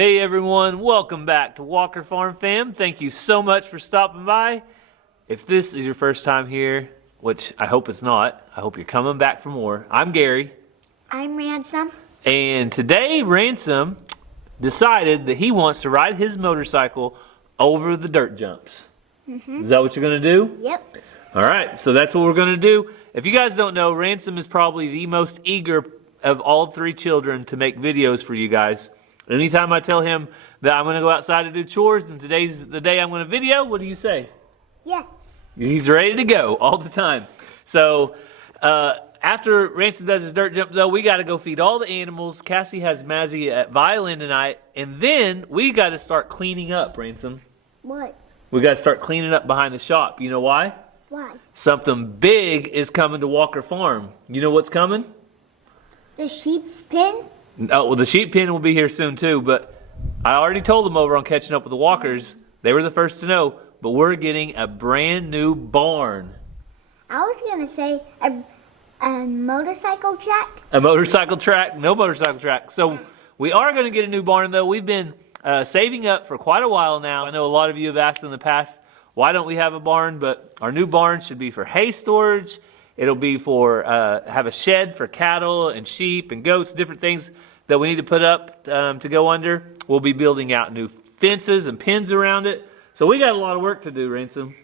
Hey everyone, welcome back to Walker Farm Fam. Thank you so much for stopping by. If this is your first time here, which I hope it's not, I hope you're coming back for more. I'm Gary. I'm Ransom. And today Ransom decided that he wants to ride his motorcycle over the dirt jumps. Is that what you're going to do? Yep. All right, so that's what we're going to do. If you guys don't know, Ransom is probably the most eager of all three children to make videos for you guys. Anytime I tell him that I'm going to go outside to do chores and today's the day I'm going to video, what do you say? Yes. He's ready to go all the time. So after Ransom does his dirt jump, though, we got to go feed all the animals. Cassie has Mazzy at violin tonight. And then we got to start cleaning up, Ransom. What? We got to start cleaning up behind the shop. You know why? Why? Something big is coming to Walker Farm. You know what's coming? The sheep's pen? Oh, well, the sheep pen will be here soon, too. But I already told them over on Catching Up with the Walkers. They were the first to know. But we're getting a brand new barn. I was going to say a motorcycle track. A motorcycle track? No motorcycle track. So we are going to get a new barn, though. We've been saving up for quite a while now. I know a lot of you have asked in the past, why don't we have a barn? But our new barn should be for hay storage. It'll be for have a shed for cattle and sheep and goats, different things that we need to put up to go under. We'll be building out new fences and pens around it. So we got a lot of work to do, Ransom.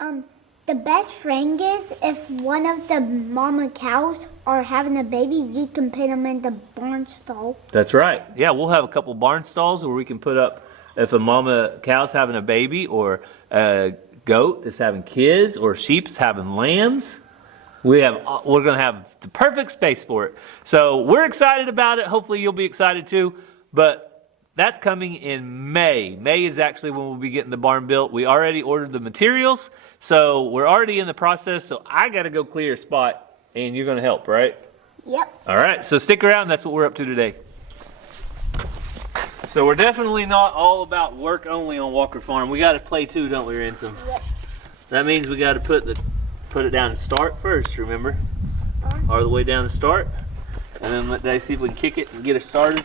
The best thing is if one of the mama cows are having a baby, you can put them in the barn stall. That's right. Yeah, we'll have a couple barn stalls where we can put up if a mama cow's having a baby or a goat is having kids or sheep's having lambs. We're going to have the perfect space for it. So we're excited about it. Hopefully you'll be excited too. But that's coming in May. May is actually when we'll be getting the barn built. We already ordered the materials. So we're already in the process. So I got to go clear a spot and you're going to help, right? Yep. All right. So stick around. That's what we're up to today. So we're definitely not all about work only on Walker Farm. We got to play too, don't we, Ransom? Yep. That means we got to put it down and start first, remember? All the way down to start. And then let Dave see if we can kick it and get it started.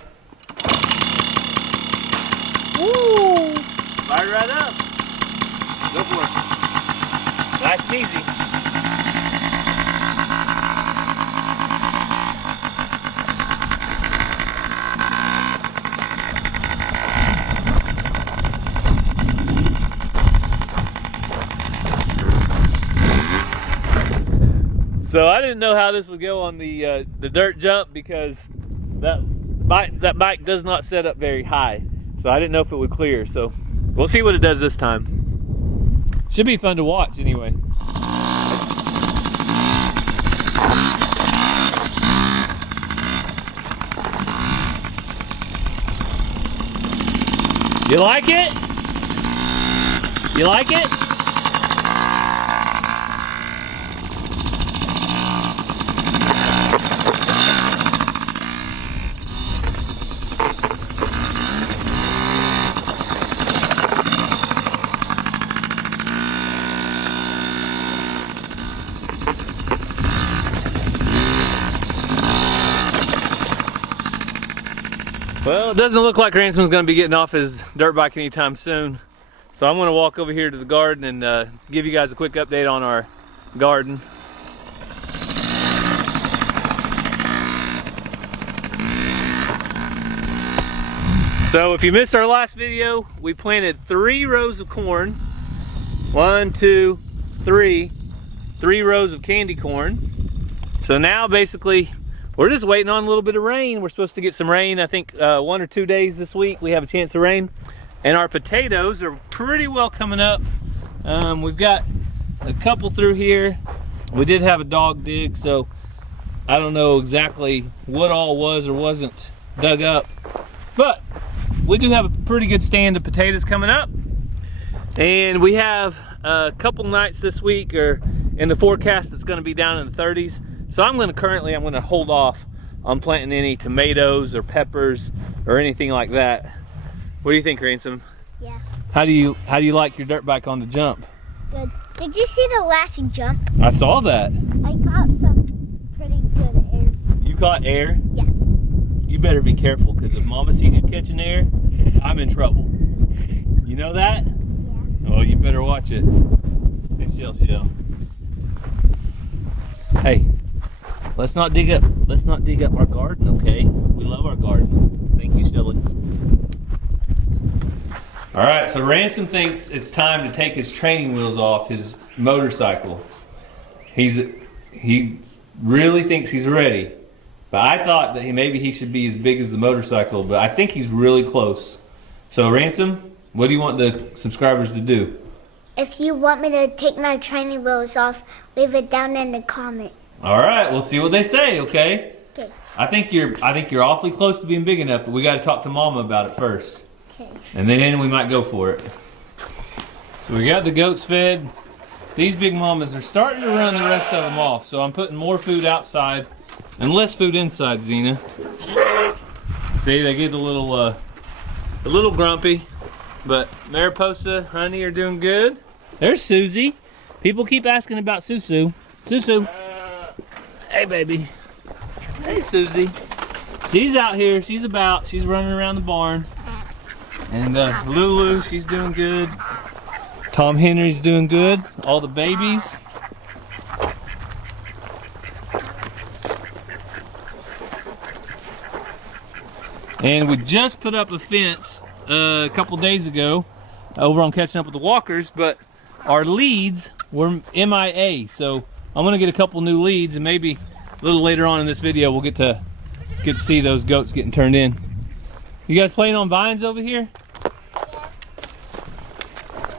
Ooh. Fire right up. Go for it. Nice and easy. So I didn't know how this would go on the dirt jump because that bike does not set up very high. So I didn't know if it would clear. So we'll see what it does this time. Should be fun to watch anyway. You like it? You like it? Well, it doesn't look like Ransom's going to be getting off his dirt bike anytime soon. So I'm going to walk over here to the garden and give you guys a quick update on our garden. So if you missed our last video, we planted 3 rows of corn. 1, 2, 3. 3 rows of candy corn. So now basically we're just waiting on a little bit of rain. We're supposed to get some rain, I think 1 or 2 days this week. We have a chance of rain. And our potatoes are pretty well coming up. We've got a couple through here. We did have a dog dig, so I don't know exactly what all was or wasn't dug up. But we do have a pretty good stand of potatoes coming up. And we have a couple nights this week, or in the forecast, it's going to be down in the 30s. So I'm going to hold off on planting any tomatoes or peppers or anything like that. What do you think, Ransom? Yeah. How do you like your dirt bike on the jump? Good. Did you see the last jump? I saw that. I caught some pretty good air. You caught air? Yeah. You better be careful, because if Mama sees you catching air, I'm in trouble. You know that? Yeah. Oh, you better watch it. Hey, Shell. Hey, let's not dig up our garden, okay? We love our garden. Thank you, Shelly. All right, so Ransom thinks it's time to take his training wheels off his motorcycle. He really thinks he's ready. But I thought that maybe he should be as big as the motorcycle, but I think he's really close. So Ransom, what do you want the subscribers to do? If you want me to take my training wheels off, leave it down in the comment. All right, we'll see what they say, okay? Okay. I think you're awfully close to being big enough, but we got to talk to Mama about it first. Okay. And then we might go for it. So we got the goats fed. These big mamas are starting to run the rest of them off, so I'm putting more food outside and less food inside, Xena. See, they get a little grumpy, but Mariposa, Honey are doing good. There's Susie. People keep asking about Susu. Susu. Hey, baby. Hey, Susie. She's out here. She's running around the barn. And Lulu, she's doing good. Tom Henry's doing good. All the babies. And we just put up a fence a couple days ago over on Catching Up with the Walkers, but our leads were MIA. So I'm gonna get a couple new leads, and maybe a little later on in this video we'll get to see those goats getting turned in. You guys playing on vines over here?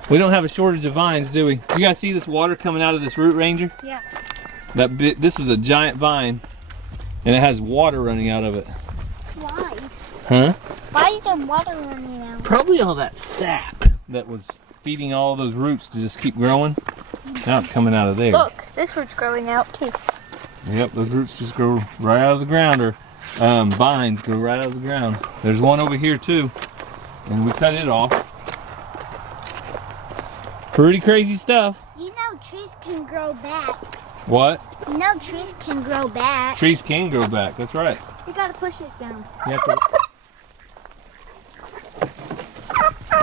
We don't have a shortage of vines, do we? You guys see this water coming out of this root, Ranger? Yeah. This was a giant vine, and it has water running out of it. Why? Huh? Why is there water running out? Probably all that sap that was feeding all those roots to just keep growing. Now it's coming out of there. Look, this root's growing out too. Yep, those roots just grow right out of the ground, or vines grow right out of the ground. There's one over here too, and we cut it off. Pretty crazy stuff. You know trees can grow back. What? You know trees can grow back. Trees can grow back, that's right. You gotta push this down. You have to...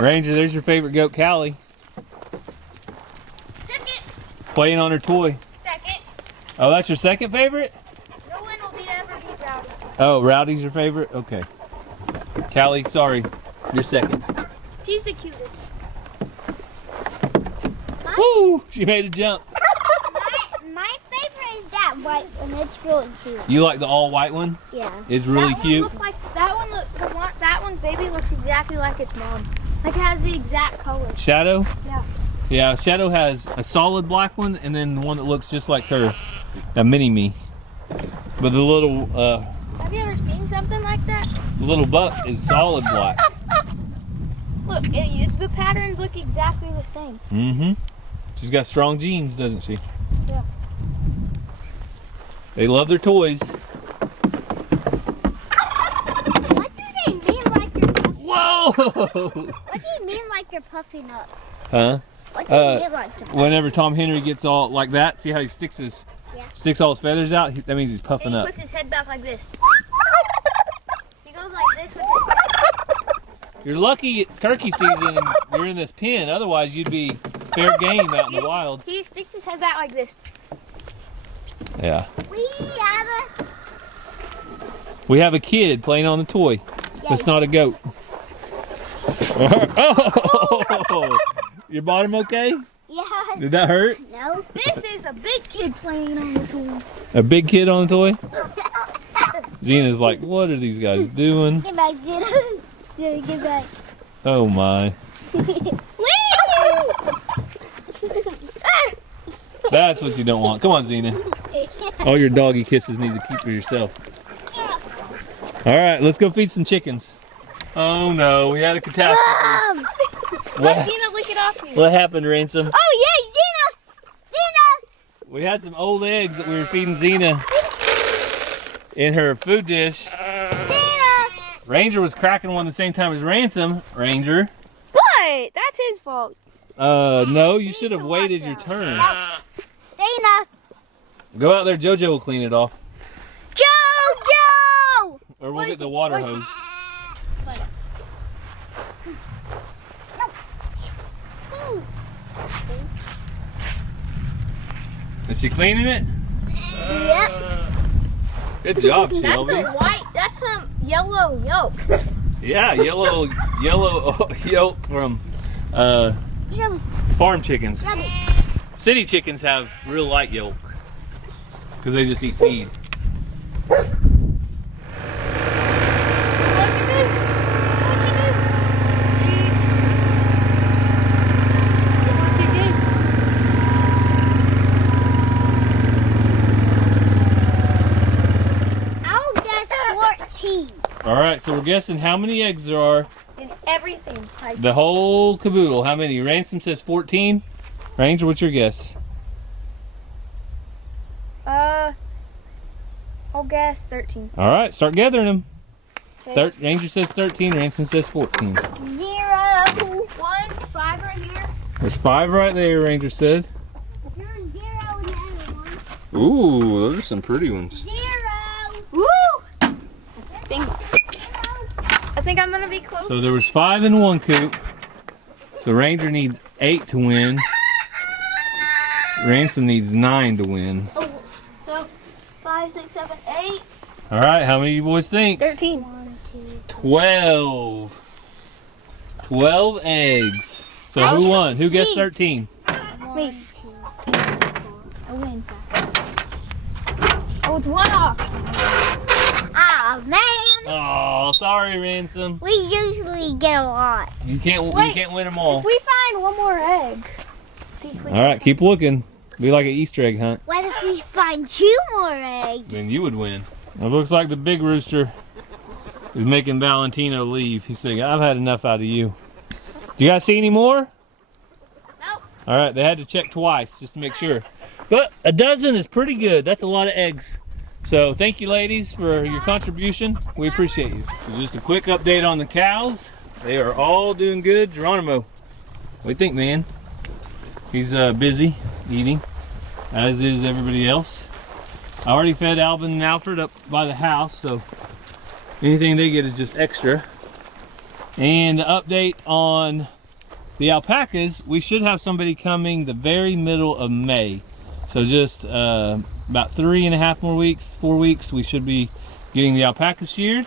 Ranger, there's your favorite goat, Callie. Took it. Playing on her toy. Second. Oh, that's your second favorite? No one will ever be Rowdy. Oh, Rowdy's your favorite? Okay. Callie, sorry. You're second. She's the cutest. Woo! She made a jump. My favorite is that white one. It's really cute. You like the all white one? Yeah. It's really That cute. One looks like that one's baby looks exactly like its mom. Like it has the exact color. Shadow? Yeah. Yeah, Shadow has a solid black one and then the one that looks just like her. A mini-me. But the little Have you ever seen something like that? little buck is solid black. Look, the patterns look exactly the same. Mm-hmm. She's got strong genes, doesn't she? Yeah. They love their toys. What do they mean like you're puffing? Whoa! What do you mean like you're puffing up? Huh? What do you mean like you're puffing? Whenever Tom Henry gets all like that, see how he sticks all his feathers out? That means he's puffing And he up. puts his head back like this. He goes like this with his head. You're lucky it's turkey season and you're in this pen. Otherwise, you'd be fair game out in the wild. He sticks his head back like this. Yeah. We have We have a kid playing on the toy. That's not a goat. Oh! Your bottom okay? Yeah. Did that hurt? No. This is a big kid playing on the toys. A big kid on the toy? Zena's like, what are these guys doing? Get back, get back. Oh my. That's what you don't want. Come on, Zena. All your doggy kisses need to keep for yourself. All right, let's go feed some chickens. Oh no, we had a catastrophe. Let Zena lick it off you. What happened, Ransom? Oh, yay, Zena! We had some old eggs that we were feeding Zena in her food dish. Zena! Ranger was cracking one the same time as Ransom. Ranger. What? That's his fault. No, you Needs should have to waited watch your out. turn. Zena! Go out there, JoJo will clean it off. Jojo! Or we'll get the water hose. Is she cleaning it? Yep. Good job, That's Shelby. a white, that's a yellow yolk. Yeah, yellow yolk from farm chickens. City chickens have real light yolk because they just eat feed. I'll guess 14. All right, so we're guessing how many eggs there are. And everything. Like, The whole caboodle. How many? Ransom says 14. Ranger, what's your guess? I'll guess 13. All right, start gathering them. Okay. Ranger says 13. Ransom says 14. 0. 1, 5 right here. There's 5 right there. Ranger said. 0 in the other one. Ooh, those are some pretty ones. 0. Woo! I think I'm gonna be close. So there was 5 in one coop. So Ranger needs 8 to win. Ransom needs 9 to win. Oh, so 5, 6, 7, 8. All right, how many you boys think? 13. 12. 12 eggs. So who won? Who guessed 13? Me. I win. Oh, it's 1 off. Ah, man. Oh, sorry, Ransom. We usually get a lot. You can't win them all. If we find one more egg. See if we All right, keep looking. Be like an Easter egg hunt. What if we find 2 more eggs? Then you would win. It looks like the big rooster is making Valentino leave. He's saying, I've had enough out of you. Do you guys see any more? Nope. All right, they had to check twice just to make sure. But a dozen is pretty good. That's a lot of eggs. So thank you, ladies, for your contribution. We appreciate you. So just a quick update on the cows. They are all doing good. Geronimo, what do you think, man? He's busy eating, as is everybody else. I already fed Alvin and Alfred up by the house, so anything they get is just extra. And the update on the alpacas, we should have somebody coming the very middle of May. So just about 3.5 more weeks, 4 weeks, we should be getting the alpacas sheared.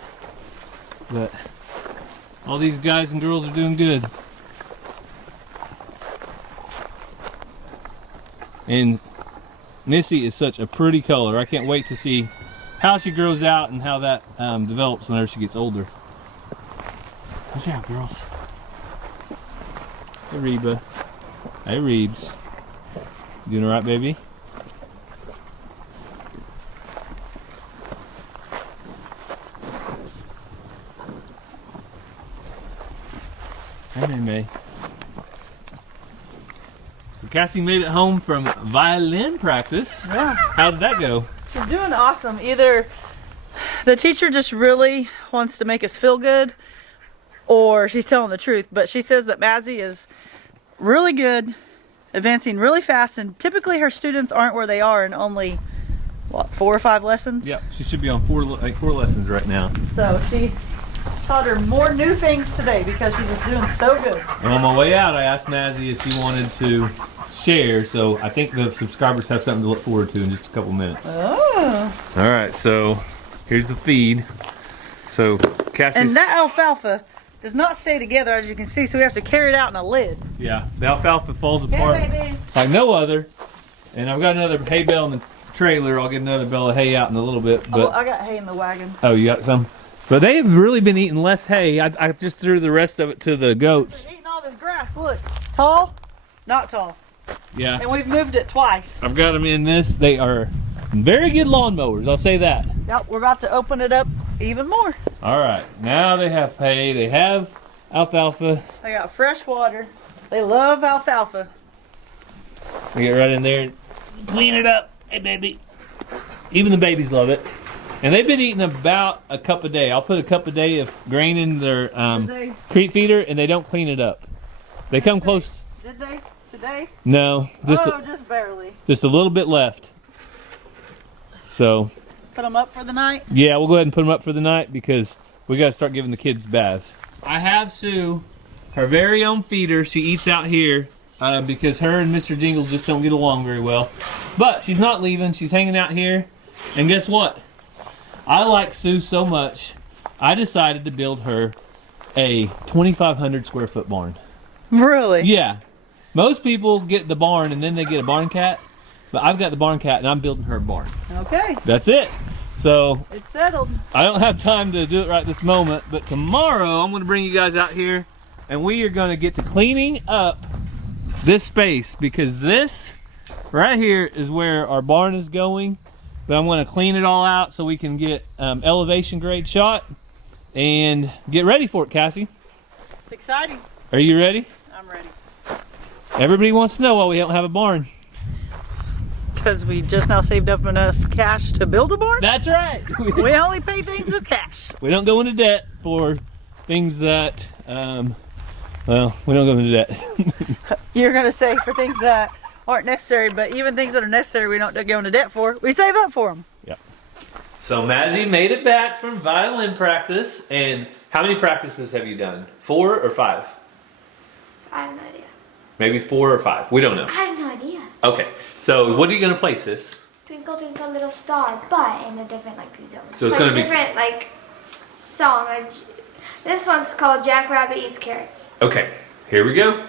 But all these guys and girls are doing good. And Missy is such a pretty color. I can't wait to see how she grows out and how that develops whenever she gets older. Watch out, girls. Hey, Reba. Hey, Reebs. You doing all right, baby? Hey, May. So Cassie made it home from violin practice. Yeah, How did that go? she's doing awesome. Either the teacher just really wants to make us feel good, or she's telling the truth. But she says that Mazzy is really good, advancing really fast, and typically her students aren't where they are in only, what, 4 or 5 lessons? Yep, she should be on 4 lessons right now. So she taught her more new things today because she's just doing so good. And on my way out, I asked Mazzy if she wanted to share, so I think the subscribers have something to look forward to in just a couple minutes. Oh. All right, so here's the feed. So Cassie's... And that alfalfa does not stay together, as you can see, so we have to carry it out in a lid. Yeah, the alfalfa falls apart Okay, babies. like no other. And I've got another hay bale in the trailer. I'll get another bale of hay out in a little bit. Oh, But I got hay in the wagon. oh, you got some? But they have really been eating less hay. I just threw the rest of it to the goats. They're eating all this grass. Look, tall, not tall. Yeah, And we've moved it twice. I've got them in this. They are very good lawnmowers, I'll say that. Yep, we're about to open it up even more. All right, now they have hay. They have alfalfa. They got fresh water. They love alfalfa. We get right in there and clean it up. Hey, baby. Even the babies love it. And they've been eating about a cup a day. I'll put a cup a day of grain in their Today, treat feeder, and they don't clean it up. They come close. did they? Today? No, just Just barely. just a little bit left. So Put them up for the night. yeah, we'll go ahead and put them up for the night because we got to start giving the kids baths. I have Sue her very own feeder. She eats out here because her and Mr. Jingles just don't get along very well. But she's not leaving. She's hanging out here. And guess what? I like Sue so much, I decided to build her a 2,500 square foot barn. Really? Yeah. Most people get the barn and then they get a barn cat. But I've got the barn cat and I'm building her a barn. Okay. That's it. So It's settled. I don't have time to do it right this moment, but tomorrow I'm going to bring you guys out here and we are going to get to cleaning up this space, because this right here is where our barn is going. But I'm going to clean it all out so we can get elevation grade shot and get ready for it, Cassie. It's exciting. Are you ready? I'm ready. Everybody wants to know why we don't have a barn. Because we just now saved up enough cash to build a barn? That's right. We only pay things with cash. We don't go into debt for things that, well, we don't go into debt. You're going to say for things that aren't necessary, but even things that are necessary we don't go into debt for. We save up for them. Yep. So Mazzy made it back from violin practice, and how many practices have you done? 4 or 5? I have no idea. Maybe 4 or 5. We don't know. I have no idea. Okay. So what are you gonna play, sis? Twinkle Twinkle Little Star, but in a different zone. So it's gonna be different song. This one's called Jack Rabbit Eats Carrots. Okay. Here we go.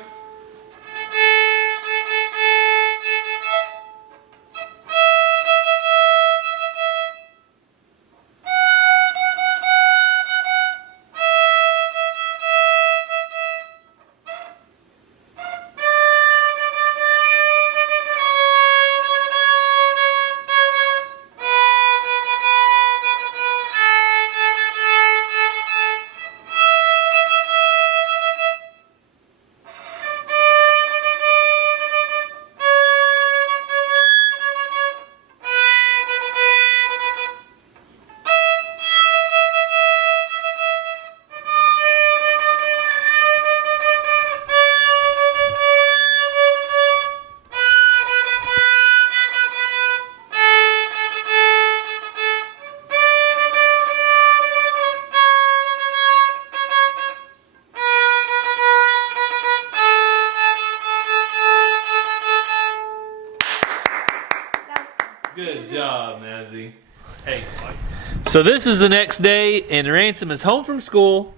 Good job, Mazzy. Hey, Mike. So this is the next day, and Ransom is home from school.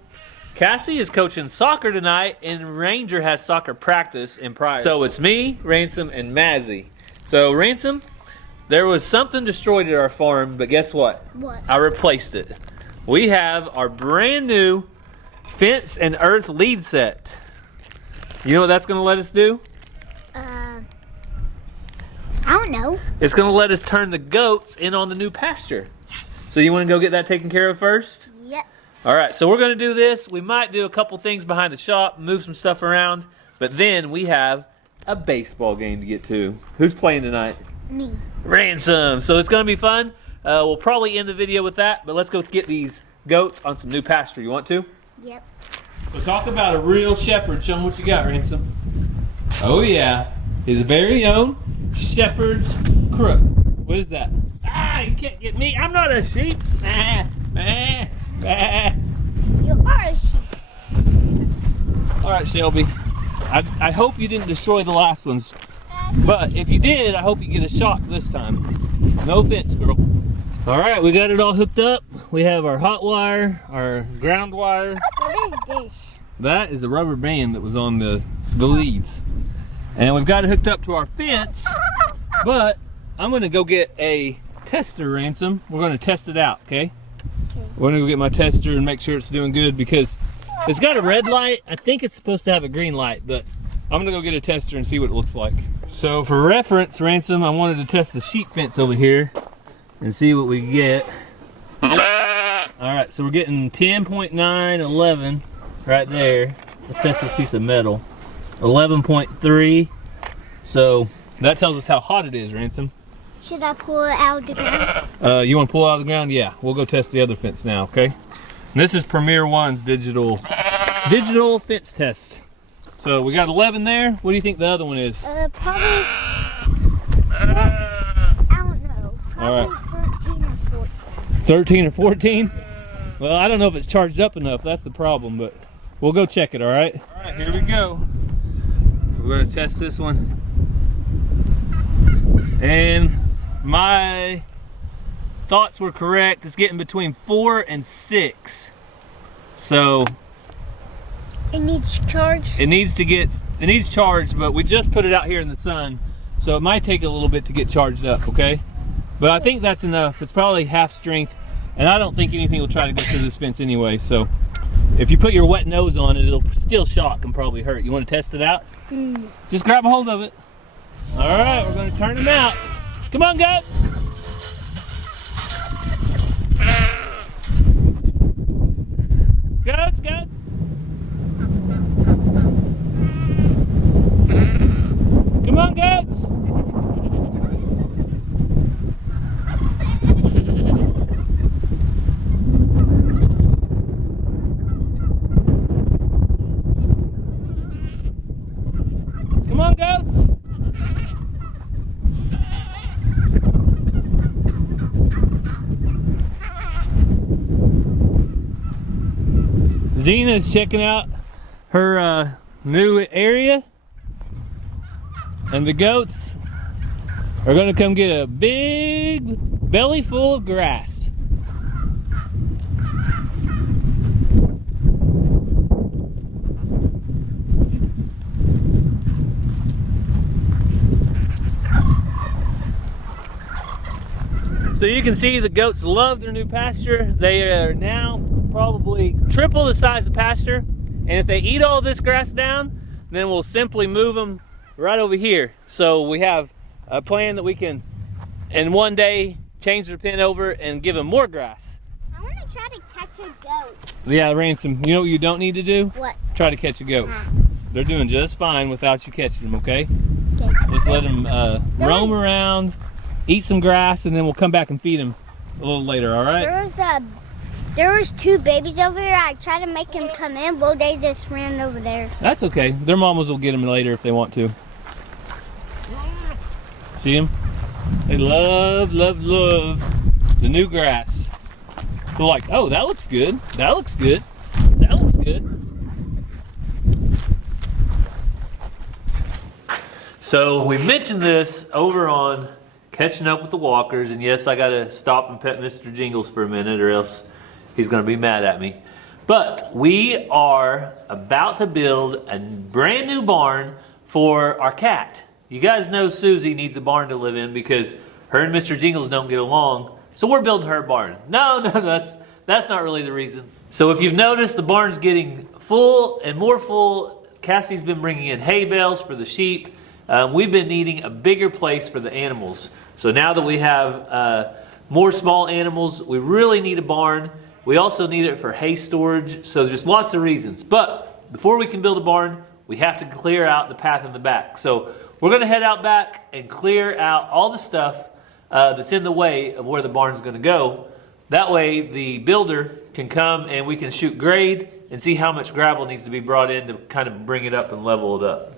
Cassie is coaching soccer tonight, and Ranger has soccer practice in Pryor. So it's me, Ransom, and Mazzy. So Ransom, there was something destroyed at our farm, but guess what? What? I replaced it. We have our brand new fence and earth lead set. You know what that's going to let us do? I don't know. It's going to let us turn the goats in on the new pasture. So you want to go get that taken care of first? Yep. All right, so we're going to do this. We might do a couple things behind the shop, move some stuff around, but then we have a baseball game to get to. Who's playing tonight? Me. Ransom. So it's going to be fun. We'll probably end the video with that, but let's go get these goats on some new pasture. You want to? Yep. So talk about a real shepherd. Show them what you got, Ransom. Oh, yeah. His very own shepherd's crook. What is that? Ah, you can't get me. I'm not a sheep. Ah, ah, ah. You are a sheep. All right, Shelby. I hope you didn't destroy the last ones. But if you did, I hope you get a shot this time. No offense, girl. All right, we got it all hooked up. We have our hot wire, our ground wire. What is this? That is a rubber band that was on the leads. And we've got it hooked up to our fence, but I'm gonna go get a tester, Ransom. We're gonna test it out, okay? We're gonna go get my tester and make sure it's doing good, because it's got a red light. I think it's supposed to have a green light, but I'm gonna go get a tester and see what it looks like. So for reference, Ransom, I wanted to test the sheep fence over here and see what we get. All right, so we're getting 10.911 right there. Let's test this piece of metal. 11.3. So that tells us how hot it is, Ransom. Should I pull it out of the ground? You want to pull it out of the ground? Yeah. We'll go test the other fence now, okay? And this is Premier One's digital fence test. So we got 11 there. What do you think the other one is? Probably. I don't know. All Probably right. 13 or 14. 13 or 14? Well, I don't know if it's charged up enough. That's the problem, but we'll go check it, all right? All right, here we go. We're gonna test this one. And my thoughts were correct. It's getting between 4 and 6. So It needs charge. it needs charged, but we just put it out here in the sun. So it might take a little bit to get charged up, okay? But I think that's enough. It's probably half strength, and I don't think anything will try to get through this fence anyway. So if you put your wet nose on it, it'll still shock and probably hurt. You want to test it out? Just grab a hold of it. All right, we're going to turn them out. Come on, goats. Goats, goats. Come on, goats. Come on, goats. Zena's checking out her new area, and the goats are going to come get a big belly full of grass. So you can see the goats love their new pasture. They are now probably triple the size of pasture, and if they eat all this grass down, then we'll simply move them right over here. So we have a plan that we can in one day change their pen over and give them more grass. I want to try to catch a goat. Yeah, Ransom, you know what you don't need to do? What? Try to catch a goat. They're doing just fine without you catching them, okay? Just let them roam around, eat some grass, and then we'll come back and feed them a little later, all right? There was 2 babies over here. I tried to make them come in, but they just ran over there. That's okay. Their mamas will get them later if they want to. See them? They love, love, love the new grass. They're like, oh, that looks good. That looks good. That looks good. So we mentioned this over on Catching Up with the Walkers, and yes, I gotta stop and pet Mr. Jingles for a minute or else he's gonna be mad at me. But we are about to build a brand new barn for our cat. You guys know Susie needs a barn to live in because her and Mr. Jingles don't get along. So we're building her a barn. No, that's not really the reason. So if you've noticed, the barn's getting full and more full. Cassie's been bringing in hay bales for the sheep. We've been needing a bigger place for the animals. So now that we have more small animals, we really need a barn. We also need it for hay storage. So there's lots of reasons. But before we can build a barn, we have to clear out the path in the back. So we're going to head out back and clear out all the stuff that's in the way of where the barn's going to go. That way the builder can come and we can shoot grade and see how much gravel needs to be brought in to kind of bring it up and level it up.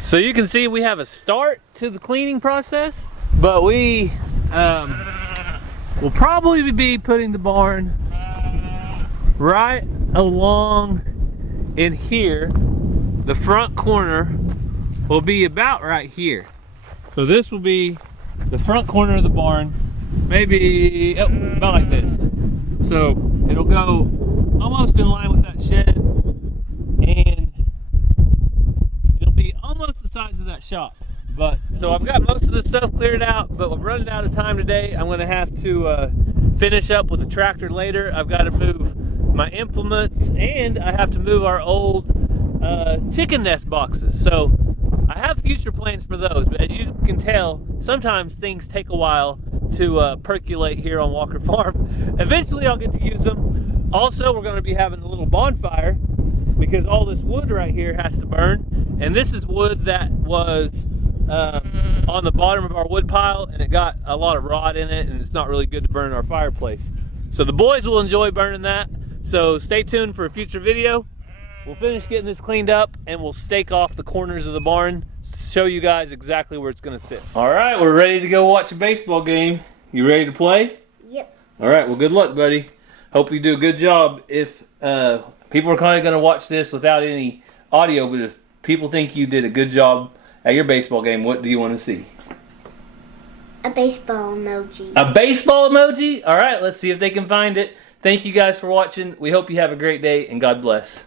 So you can see we have a start to the cleaning process, but we we'll probably be putting the barn right along in here. The front corner will be about right here. So this will be the front corner of the barn, maybe about like this. So it'll go almost in line with that shed, and it'll be almost the size of that shop. But so I've got most of the stuff cleared out, but we're running out of time today. I'm going to have to finish up with the tractor later. I've got to move my implements, and I have to move our old chicken nest boxes. So I have future plans for those, but as you can tell, sometimes things take a while to percolate here on Walker Farm. Eventually I'll get to use them. Also, we're going to be having a little bonfire because all this wood right here has to burn, and this is wood that was on the bottom of our wood pile, and it got a lot of rot in it, and it's not really good to burn in our fireplace. So the boys will enjoy burning that, so stay tuned for a future video. We'll finish getting this cleaned up, and we'll stake off the corners of the barn to show you guys exactly where it's going to sit. All right, we're ready to go watch a baseball game. You ready to play? Yep. All right, well, good luck, buddy. Hope you do a good job. If people are kind of going to watch this without any audio, but if people think you did a good job at your baseball game, what do you want to see? A baseball emoji. A baseball emoji? All right, let's see if they can find it. Thank you guys for watching. We hope you have a great day, and God bless.